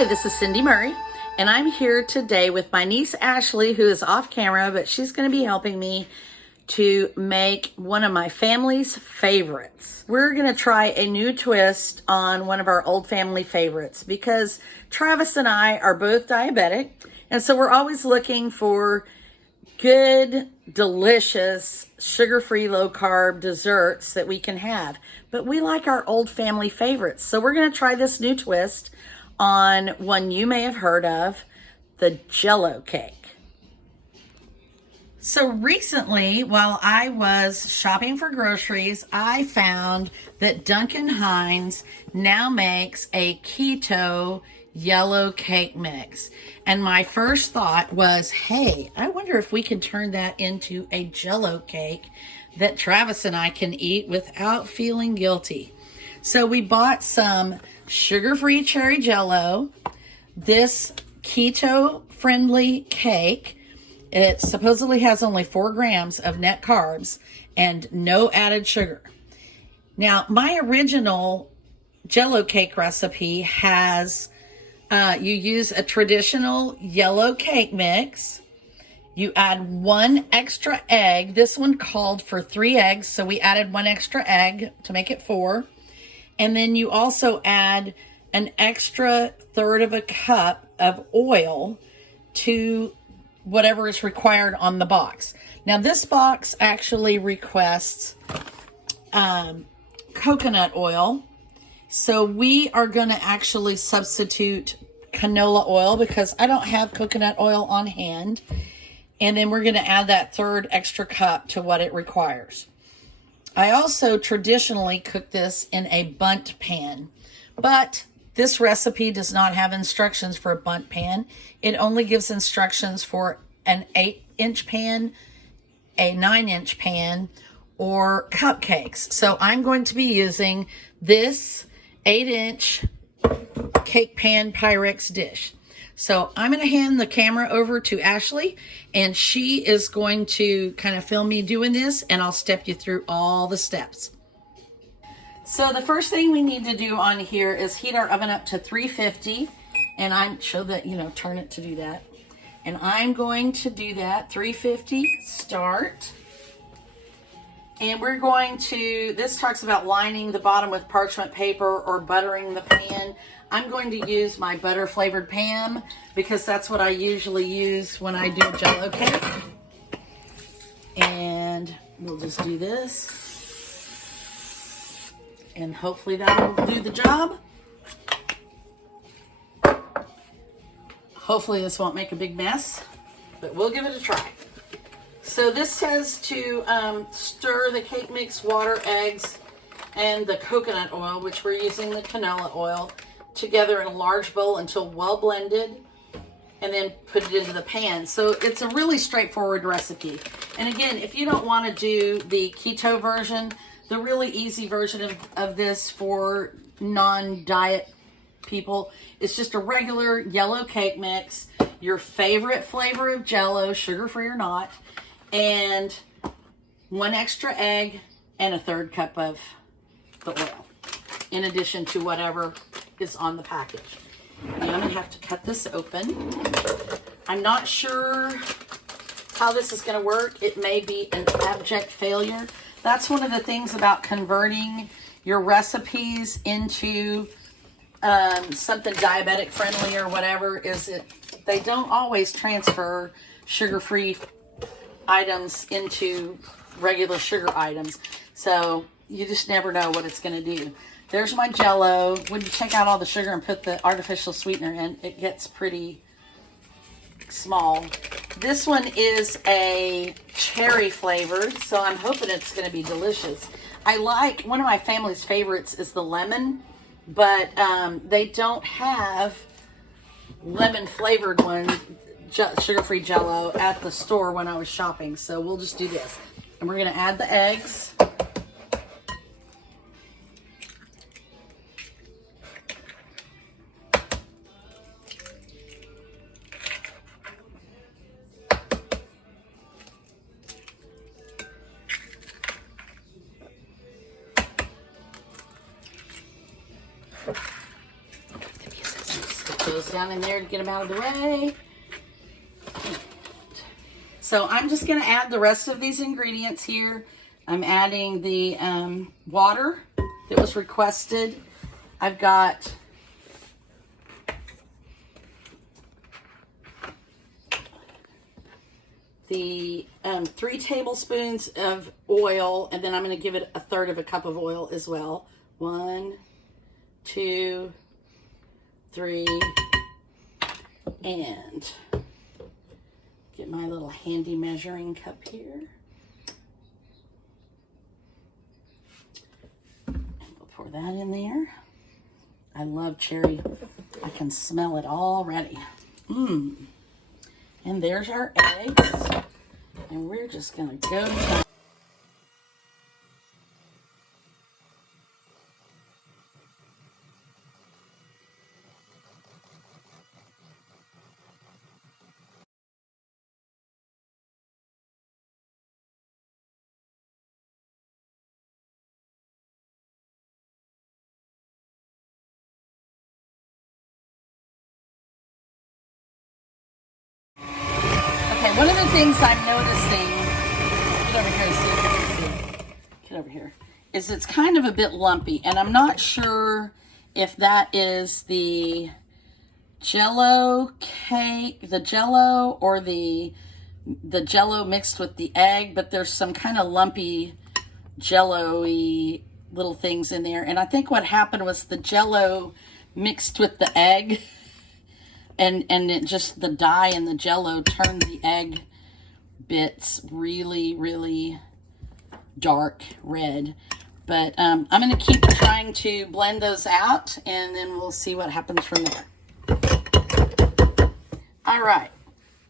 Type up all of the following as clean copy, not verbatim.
Hi, this is Cindy Murray, and I'm here today with my niece Ashley, who is off camera, but she's going to be helping me to make one of my family's favorites. We're going to try a new twist on one of our old family favorites because Travis and I are both diabetic, and so we're always looking for good, delicious, sugar-free, low-carb desserts that we can have. But we like our old family favorites. So we're going to try this new twist on one you may have heard of, the Jell-o Cake. So recently, while I was shopping for groceries, I found that Duncan Hines now makes a keto Jell-o Cake mix. And my first thought was, hey, I wonder if we can turn that into a Jell-o cake that Travis and I can eat without feeling guilty. So we bought some sugar-free cherry Jello, this keto-friendly cake. It supposedly has only 4 grams of net carbs and no added sugar. Now, my original Jell-o cake recipe has you use a traditional Jell-o cake mix. You add 1 extra egg. This one called for 3 eggs, so we added 1 extra egg to make it 4. And then you also add an extra 1/3 of a cup of oil to whatever is required on the box. Now, this box actually requests coconut oil. So we are going to actually substitute canola oil because I don't have coconut oil on hand. And then we're going to add that 1/3 extra cup to what it requires. I also traditionally cook this in a bundt pan, but this recipe does not have instructions for a bundt pan. It only gives instructions for an 8-inch pan, a 9-inch pan, or cupcakes. So I'm going to be using this 8-inch cake pan Pyrex dish. So I'm going to hand the camera over to Ashley, and she is going to kind of film me doing this, and I'll step you through all the steps. So the first thing we need to do on here is heat our oven up to 350, and turn it to do that. And I'm going to do that, 350, start. And we're going to, this talks about lining the bottom with parchment paper or buttering the pan. I'm going to use my butter flavored pan because that's what I usually use when I do Jell-o cake. And we'll just do this. And hopefully that'll do the job. Hopefully this won't make a big mess, but we'll give it a try. So this says to stir the cake mix, water, eggs, and the coconut oil, which we're using the canola oil, together in a large bowl until well blended, and then put it into the pan. So it's a really straightforward recipe. And again, if you don't want to do the keto version, the really easy version of this for non-diet people is just a regular Jell-o cake mix, your favorite flavor of Jello, sugar-free or not, and 1 extra egg and a 1/3 cup of the oil, in addition to whatever is on the package. Now I'm going to have to cut this open. I'm not sure how this is going to work. It may be an abject failure. That's one of the things about converting your recipes into something diabetic friendly or whatever, is they don't always transfer sugar-free items into regular sugar items. So you just never know what it's going to do. There's my Jello. When you take out all the sugar and put the artificial sweetener in, it gets pretty small. This one is a cherry flavored, so I'm hoping it's going to be delicious. One of my family's favorites is the lemon, but they don't have lemon flavored one, sugar-free Jello, at the store when I was shopping. So we'll just do this. And we're going to add the eggs. those down in there to get them out of the way. So I'm just going to add the rest of these ingredients here. I'm adding the water that was requested. I've got the 3 tablespoons of oil, and then I'm going to give it 1/3 of a cup of oil as well. 1, 2, 3, and get my little handy measuring cup here. And we'll pour that in there. I love cherry. I can smell it already. And there's our eggs. And we're just gonna go down. Okay, one of the things I'm noticing, get over here and see if you can see. Get over here. Is it's kind of a bit lumpy, and I'm not sure if that is the Jell-o cake, the Jello, or the Jello mixed with the egg, but there's some kind of lumpy Jello-y little things in there. And I think what happened was the Jello mixed with the egg, and it just, the dye in the Jello turned the egg bits really, really dark red. But I'm going to keep trying to blend those out, and then we'll see what happens from there. All right.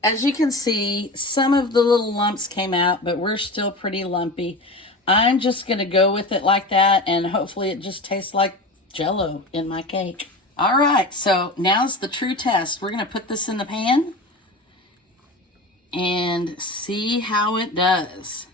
As you can see, some of the little lumps came out, but we're still pretty lumpy. I'm just going to go with it like that, and hopefully it just tastes like Jello in my cake. All right, so now's the true test. We're going to put this in the pan and see how it does.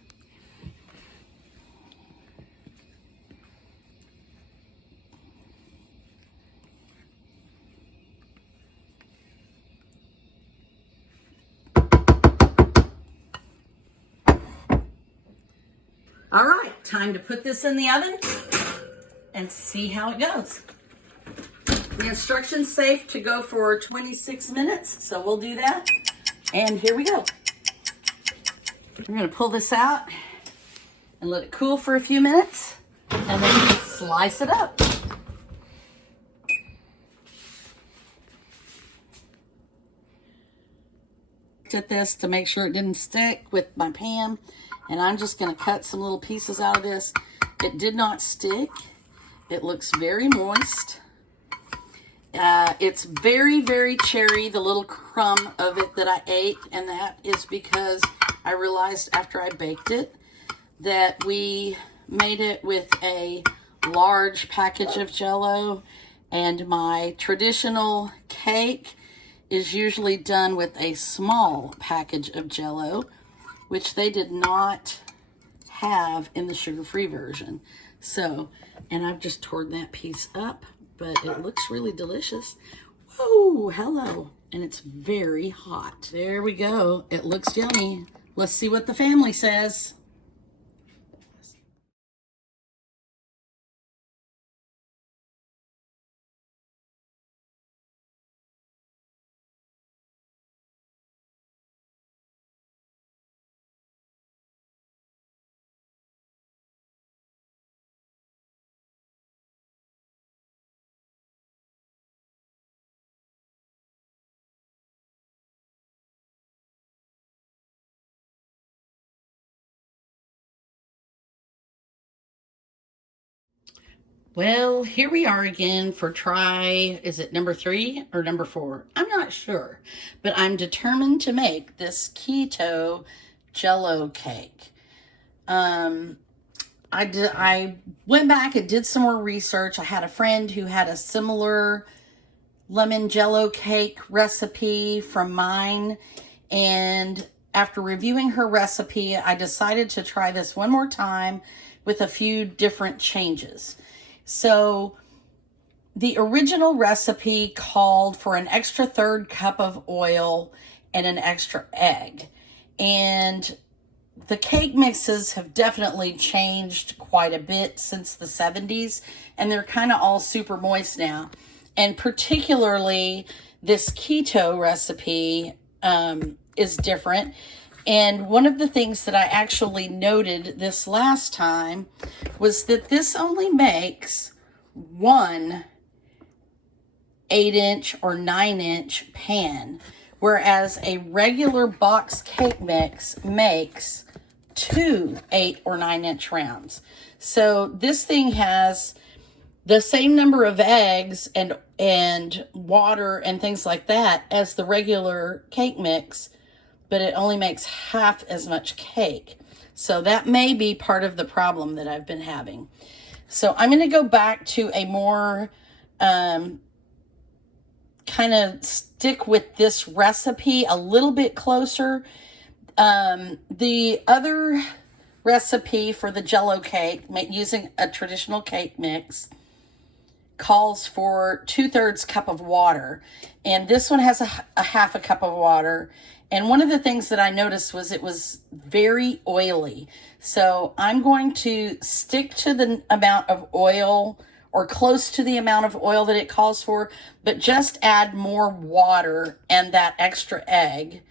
All right, time to put this in the oven and see how it goes. The instructions say to go for 26 minutes, so we'll do that. And here we go. We're gonna pull this out and let it cool for a few minutes, and then slice it up. At this to make sure it didn't stick with my pan, and I'm just going to cut some little pieces out of this. It did not stick. It looks very moist. It's very, very cherry, the little crumb of it that I ate, and that is because I realized after I baked it that we made it with a large package of Jello, and my traditional cake is usually done with a small package of Jello, which they did not have in the sugar-free version. So, and I've just torn that piece up, but it looks really delicious. Whoa, hello. And it's very hot. There we go. It looks yummy. Let's see what the family says. Well, here we are again for try, is it number 3 or number 4? I'm not sure, but I'm determined to make this keto Jell-o cake. I went back and did some more research. I had a friend who had a similar lemon Jell-o cake recipe from mine, and after reviewing her recipe, I decided to try this one more time with a few different changes. So The original recipe called for an extra third cup of oil and an extra egg. And the cake mixes have definitely changed quite a bit since the 70s, and they're kind of all super moist now. And particularly this keto recipe is different. And one of the things that I actually noted this last time was that this only makes one 8-inch or 9-inch pan, whereas a regular box cake mix makes 2 8 or 9-inch rounds. So this thing has the same number of eggs and water and things like that as the regular cake mix, but it only makes half as much cake. So that may be part of the problem that I've been having. So I'm going to go back to a more kind of stick with this recipe a little bit closer. The other recipe for the Jell-o cake, using a traditional cake mix, calls for 2/3 cup of water. And this one has a half a cup of water. And one of the things that I noticed was it was very oily. So I'm going to stick to the amount of oil, or close to the amount of oil that it calls for, but just add more water and that extra egg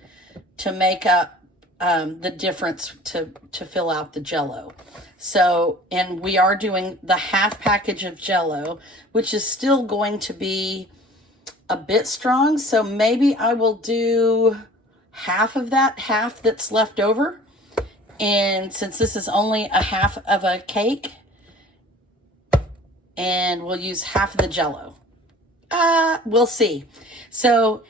to make up the difference to fill out the Jell-o. So, and we are doing the half package of Jell-o, which is still going to be a bit strong. So maybe I will do half of that, half that's left over. And since this is only a half of a cake, and we'll use half of the Jell-o. We'll see. So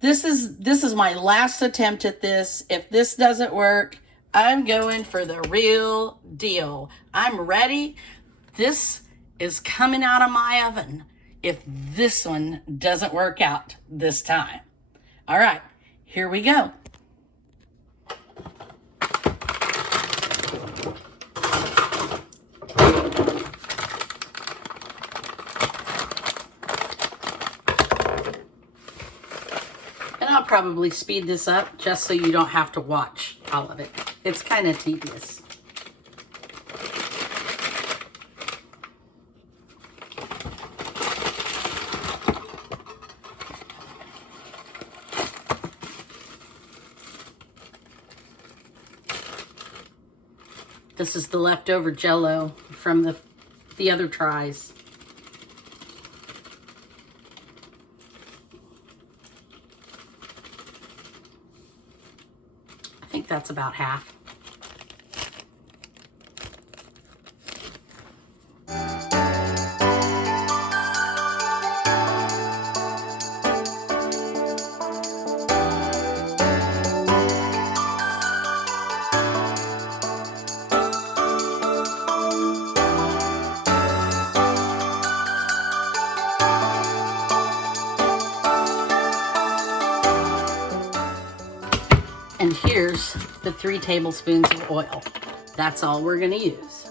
this is my last attempt at this. If this doesn't work, I'm going for the real deal. I'm ready. This is coming out of my oven if this one doesn't work out this time. All right, here we go. I'll probably speed this up just so you don't have to watch all of it. It's kind of tedious. This is the leftover Jell-o from the other tries. I think that's about half. And here's the 3 tablespoons of oil. That's all we're going to use.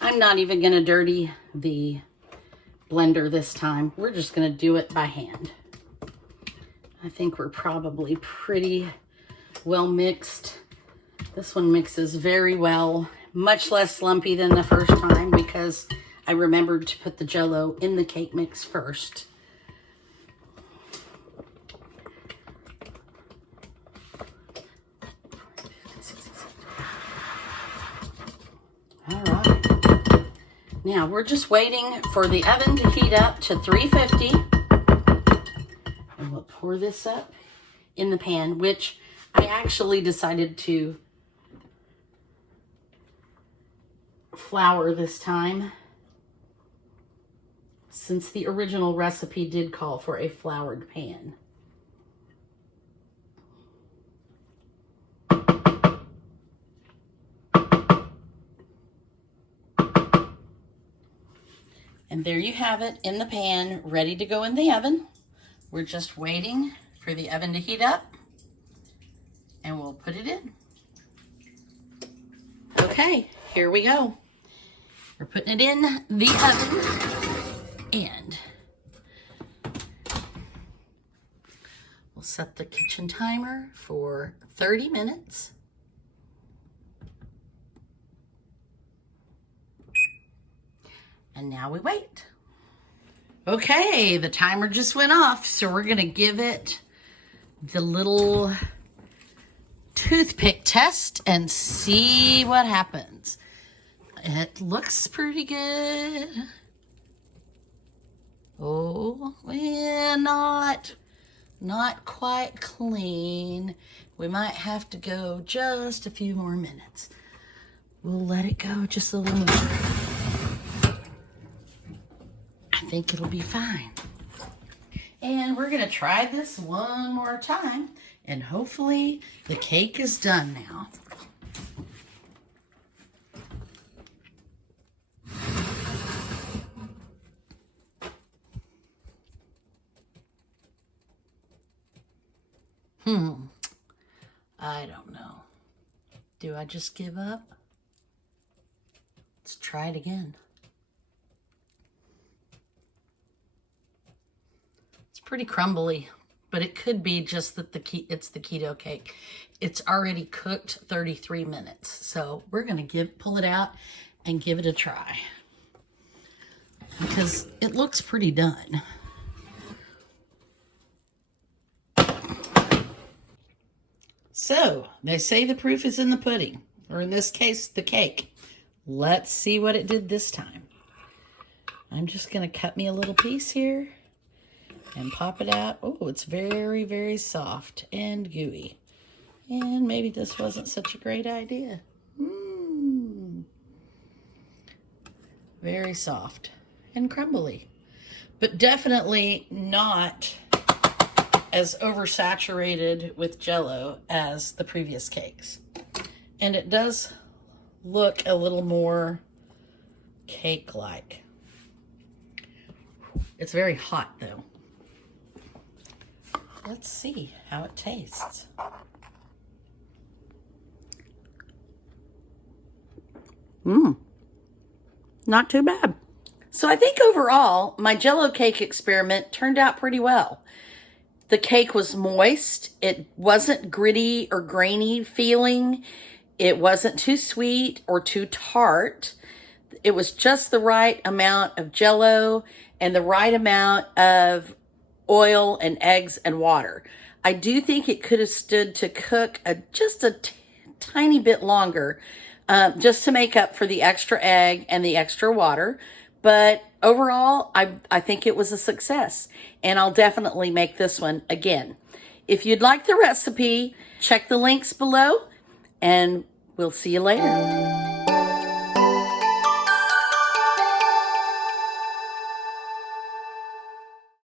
I'm not even going to dirty the blender this time. We're just going to do it by hand. I think we're probably pretty well mixed. This one mixes very well, much less lumpy than the first time because I remembered to put the Jell-o in the cake mix first. All right. Now we're just waiting for the oven to heat up to 350. And we'll pour this up in the pan, which I actually decided to flour this time, since the original recipe did call for a floured pan. And there you have it in the pan, ready to go in the oven. We're just waiting for the oven to heat up, and we'll put it in. Okay, here we go. We're putting it in the oven, and we'll set the kitchen timer for 30 minutes. And now we wait. Okay, the timer just went off, so we're gonna give it the little toothpick test and see what happens. It looks pretty good. Oh, yeah, not quite clean. We might have to go just a few more minutes. We'll let it go just a little more. I think it'll be fine. And we're gonna try this one more time, and hopefully the cake is done now. I don't know. Do I just give up? Let's try it again. Pretty crumbly, but it could be just that it's the keto cake. It's already cooked 33 minutes, so we're gonna pull it out and give it a try because it looks pretty done. So they say the proof is in the pudding, or in this case, the cake. Let's see what it did this time. I'm just gonna cut me a little piece here and pop it out. Oh, it's very, very soft and gooey. And maybe this wasn't such a great idea. Very soft and crumbly, but definitely not as oversaturated with Jell-O as the previous cakes. And it does look a little more cake-like. It's very hot though. Let's see how it tastes. Not too bad. So I think overall, my Jell-O cake experiment turned out pretty well. The cake was moist. It wasn't gritty or grainy feeling. It wasn't too sweet or too tart. It was just the right amount of Jell-O and the right amount of oil and eggs and water. I do think it could have stood to cook just a tiny bit longer, just to make up for the extra egg and the extra water. But overall, I think it was a success, and I'll definitely make this one again. If you'd like the recipe, check the links below, and we'll see you later.